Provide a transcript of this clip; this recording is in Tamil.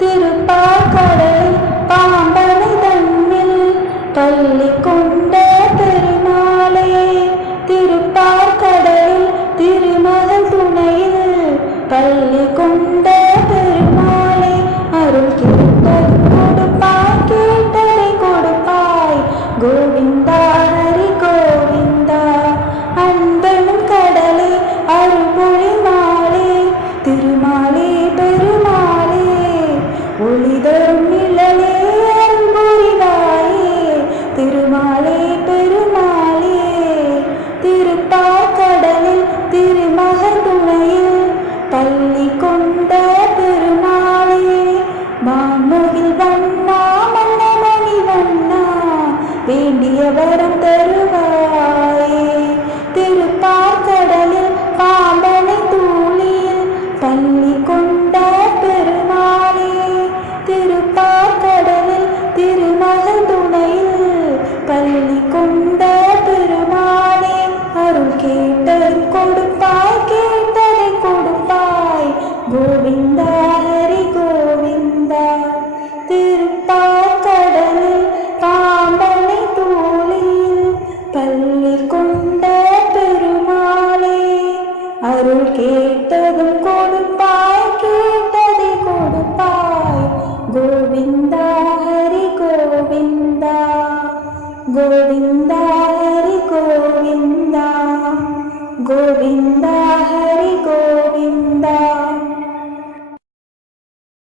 திருப்பார்கடலில் பாம்பனை தன்னில் பள்ளி கொண்ட பெருமாளே, திருப்பார்கடலில் திருமகள் துணையில் பள்ளி கொண்ட பெருமாளே, அருள் கேட்டது கொடுப்பாய், கேட்டதை கொடுப்பாய், கோவிந்தா ஹரி கோவிந்தா. அன்பெனும் கடலே அருள்மொழி மாலே, திருமாலே பெருமாளே, ஒளிதரும் நிழலே அன்புரிவாயே, திருமாலே பெருமாளே. திருப்பார்கடலில் திருமகள் துணையில் பள்ளி கொண்ட பெருமாளே, மாமுகில் வண்ணா மன்னமணி வண்ணா, வேண்டிய வரம் தருவாயே. திருப்பார்கடலில் பாம்பனை தூளியில் பள்ளி கொண்ட பெருமாளே, திருப்பார்கடலில் திருமகள் துணையில் பள்ளி கொண்ட பெருமாளே, அருள் கேட்டதை கொடுப்பாய், கேட்டதை கொடுப்பாய், கோவிந்தா ஹரி கோவிந்தா. திருப்பார்கடலில் பாம்பனை தூளியில் பள்ளி கொண்ட பெருமாளே, அருள் கேட்டதும் கொடுப்பாய், கேட்டதை கொடுப்பாய், கோவிந்தா ஹரி கோவிந்தா, கோவிந்தா ஹரி கோவிந்தா, கோவிந்தா